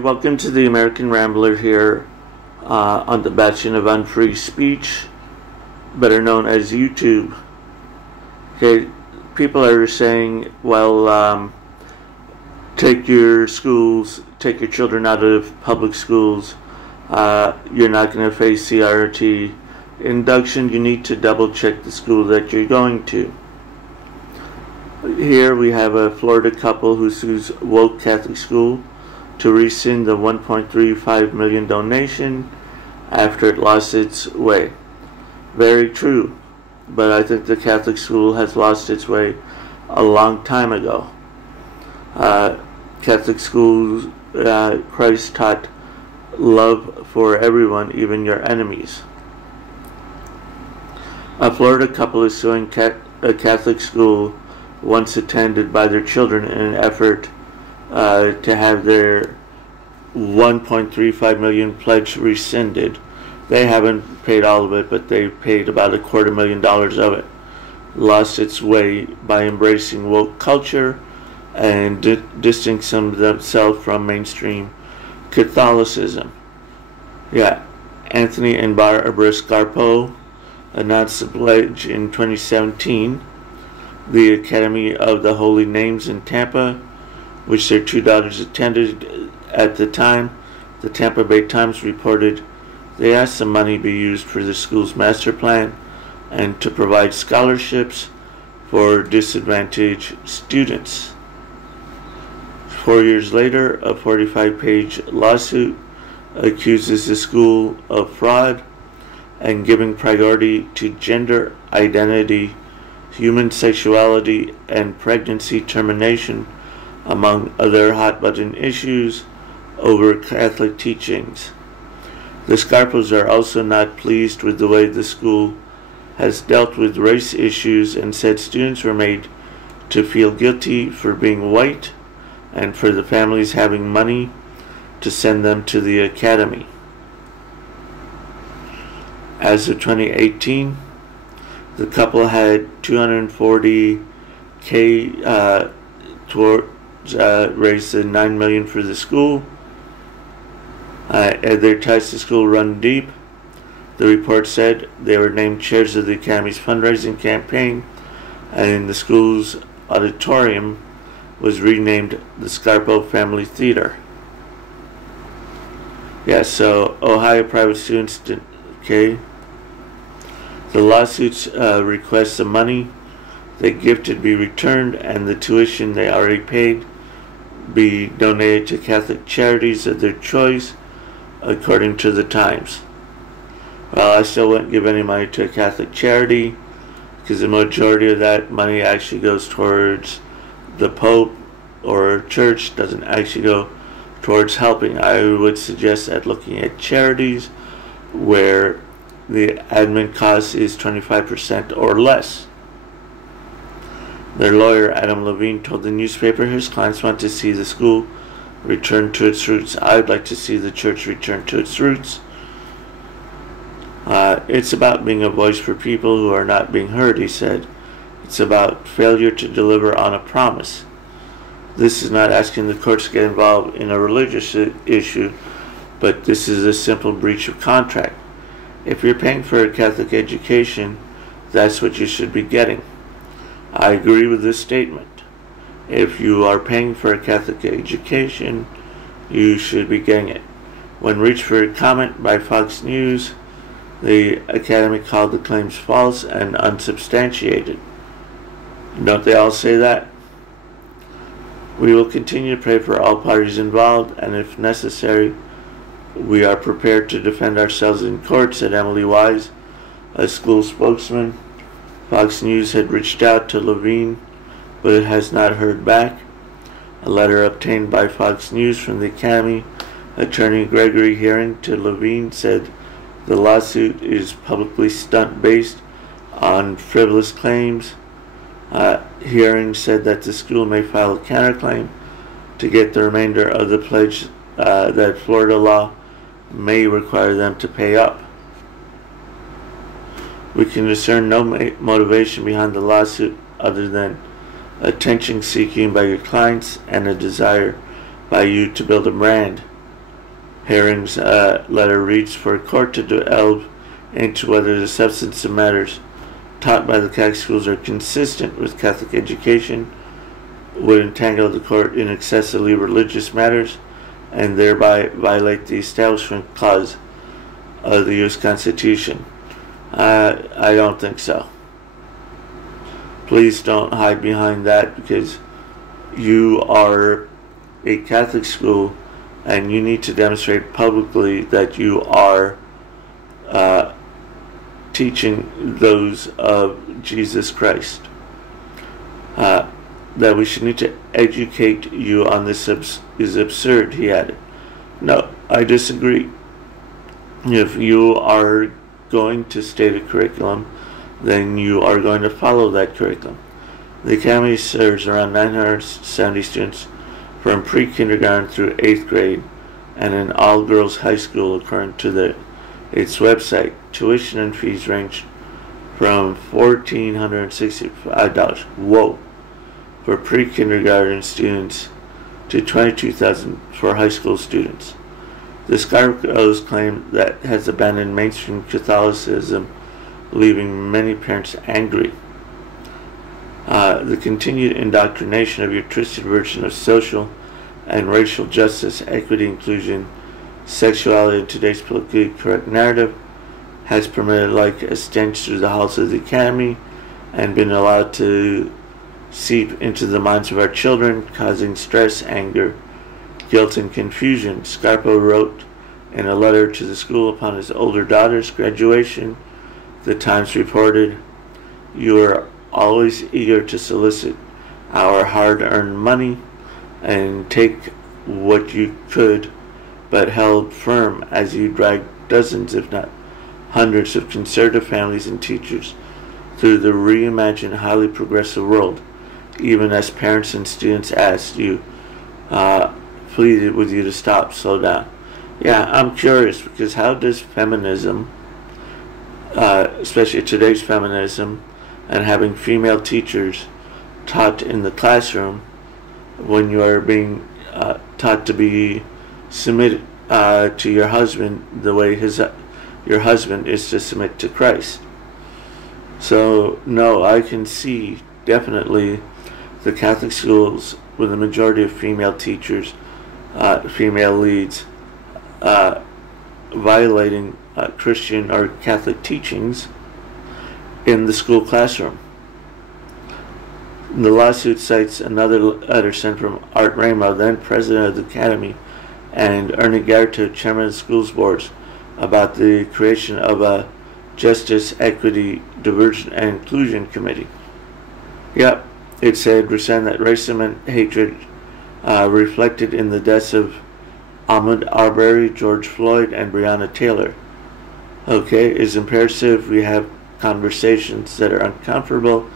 welcome to the American Rambler here on the Bastion of Unfree Speech, better known as YouTube. Okay, people are saying, well, take your children out of public schools. You're not going to face CRT induction. You need to double check the school that you're going to. Here we have a Florida couple who sues woke Catholic school to rescind the $1.35 million donation after it lost its way. Very true, but I think the Catholic school has lost its way a long time ago. Catholic schools, Christ taught love for everyone, even your enemies. A Florida couple is suing a Catholic school once attended by their children in an effort to have their $1.35 million pledge rescinded. They haven't paid all of it, but they paid about $250,000 of it. Lost its way by embracing woke culture and distancing themselves from mainstream Catholicism. Yeah, Anthony and Barbara Scarpo announced the pledge in 2017. The Academy of the Holy Names in Tampa, which their two daughters attended at the time, the Tampa Bay Times reported they asked the money be used for the school's master plan and to provide scholarships for disadvantaged students. 4 years later, a 45-page lawsuit accuses the school of fraud and giving priority to gender identity, human sexuality, and pregnancy termination, among other hot-button issues, over Catholic teachings. The Scarpos are also not pleased with the way the school has dealt with race issues and said students were made to feel guilty for being white and for the families having money to send them to the academy. As of 2018, the couple had $240K towards raised the $9 million for the school. Their ties to school run deep. The report said they were named chairs of the Academy's fundraising campaign, and the school's auditorium was renamed the Scarpo Family Theater. Yeah, so Ohio private students did, okay. The lawsuits request the money they gifted be returned and the tuition they already paid be donated to Catholic charities of their choice, according to the Times. Well, I still wouldn't give any money to a Catholic charity because the majority of that money actually goes towards the Pope or church, doesn't actually go towards helping. I would suggest that looking at charities where the admin cost is 25% or less. Their lawyer, Adam Levine, told the newspaper his clients want to see the school return to its roots. I'd like to see the church return to its roots. It's about being a voice for people who are not being heard, he said. It's about failure to deliver on a promise. This is not asking the courts to get involved in a religious issue, but this is a simple breach of contract. If you're paying for a Catholic education, that's what you should be getting. I agree with this statement. If you are paying for a Catholic education, you should be getting it. When reached for a comment by Fox News, the Academy called the claims false and unsubstantiated. Don't they all say that? We will continue to pray for all parties involved, and if necessary, we are prepared to defend ourselves in court, said Emily Wise, a school spokesman. Fox News had reached out to Levine, but it has not heard back. A letter obtained by Fox News from the Academy attorney Gregory Herring to Levine said the lawsuit is publicly stunt-based on frivolous claims. Herring said that the school may file a counterclaim to get the remainder of the pledge that Florida law may require them to pay up. We can discern no motivation behind the lawsuit other than attention seeking by your clients and a desire by you to build a brand. Herring's letter reads, for a court to delve into whether the substance of matters taught by the Catholic schools are consistent with Catholic education would entangle the court in excessively religious matters and thereby violate the Establishment Clause of the U.S. Constitution. I don't think so. Please don't hide behind that, because you are a Catholic school and you need to demonstrate publicly that you are teaching those of Jesus Christ. That we should need to educate you on this is absurd, he added. No, I disagree. If you are going to state a curriculum, then you are going to follow that curriculum. The Academy serves around 970 students from pre-kindergarten through 8th grade and an all-girls high school according to its website. Tuition and fees range from $1,465, whoa, for pre-kindergarten students to $22,000 for high school students. The Scarboroughs claim that has abandoned mainstream Catholicism, leaving many parents angry. The continued indoctrination of your twisted version of social and racial justice, equity, inclusion, sexuality in today's politically correct narrative has permitted like a stench through the halls of the Academy and been allowed to seep into the minds of our children, causing stress, anger, guilt, and confusion. Scarborough wrote in a letter to the school upon his older daughter's graduation, the Times reported, "You are always eager to solicit our hard-earned money and take what you could, but held firm as you dragged dozens, if not hundreds, of conservative families and teachers through the reimagined, highly progressive world, even as parents and students asked you, pleaded with you to stop, slow down." Yeah, I'm curious, because how does feminism, especially today's feminism, and having female teachers taught in the classroom, when you are being taught to be submitted to your husband the way your husband is to submit to Christ. So no, I can see definitely the Catholic schools with a majority of female teachers, female leads, violating Christian or Catholic teachings in the school classroom. The lawsuit cites another letter sent from Art Ramo, then president of the Academy, and Ernie Garrett, chairman of the schools boards, about the creation of a Justice, Equity, Diversity, and Inclusion Committee. Yep, it said, resent that racism and hatred reflected in the deaths of Ahmaud Arbery, George Floyd, and Breonna Taylor. Okay, it's imperative we have conversations that are uncomfortable,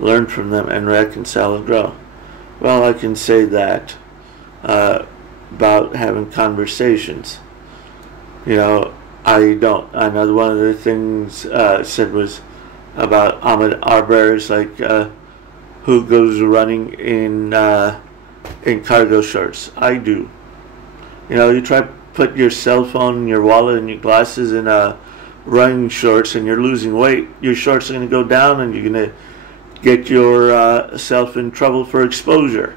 learn from them, and reconcile and grow. Well, I can say that about having conversations. You know, I don't. I know one of the things said was about Ahmaud Arbery, like who goes running in cargo shorts. I do. You know, you try to put your cell phone and your wallet and your glasses in running shorts and you're losing weight, your shorts are going to go down and you're going to get yourself in trouble for exposure.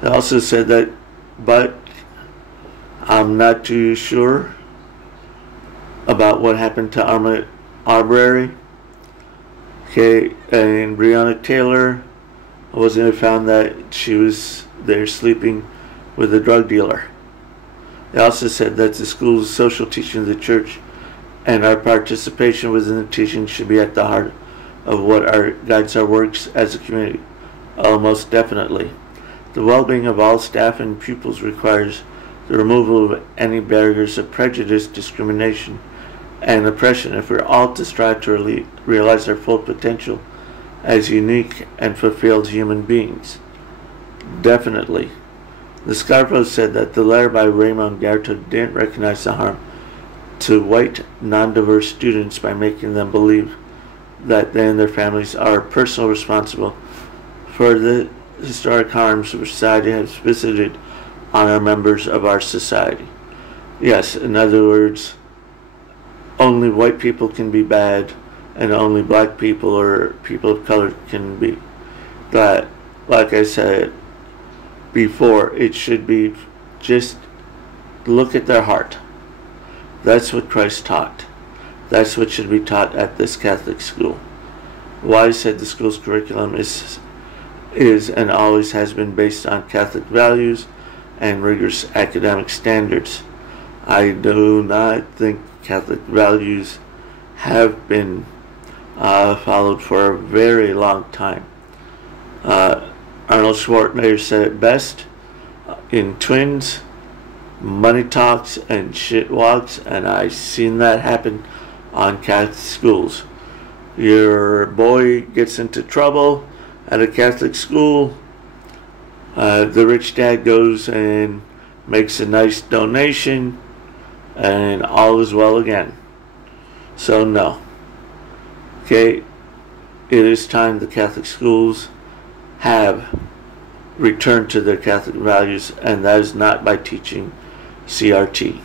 They also said that, but I'm not too sure about what happened to Ahmaud Arbery. Okay, and Breonna Taylor, it wasn't found that she was there sleeping with a drug dealer. They also said that the school's social teaching of the church and our participation within the teaching should be at the heart of what guides our works as a community. Most definitely. The well-being of all staff and pupils requires the removal of any barriers of prejudice, discrimination, and oppression if we're all to strive to realize our full potential as unique and fulfilled human beings. Definitely. The Scarborough said that the letter by Raymond Garrett didn't recognize the harm to white, non-diverse students by making them believe that they and their families are personally responsible for the historic harms which society has visited on our members of our society. Yes, in other words, only white people can be bad, and only black people or people of color can be that. Like I said before, it should be just look at their heart. That's what Christ taught. That's what should be taught at this Catholic school. Why I said the school's curriculum is and always has been based on Catholic values and rigorous academic standards. I do not think Catholic values have been followed for a very long time. Arnold Schwarzenegger said it best in Twins, money talks and shit walks, and I've seen that happen on Catholic schools. Your boy gets into trouble at a Catholic school, the rich dad goes and makes a nice donation, and all is well again. So no. Okay, it is time the Catholic schools have returned to their Catholic values, and that is not by teaching CRT.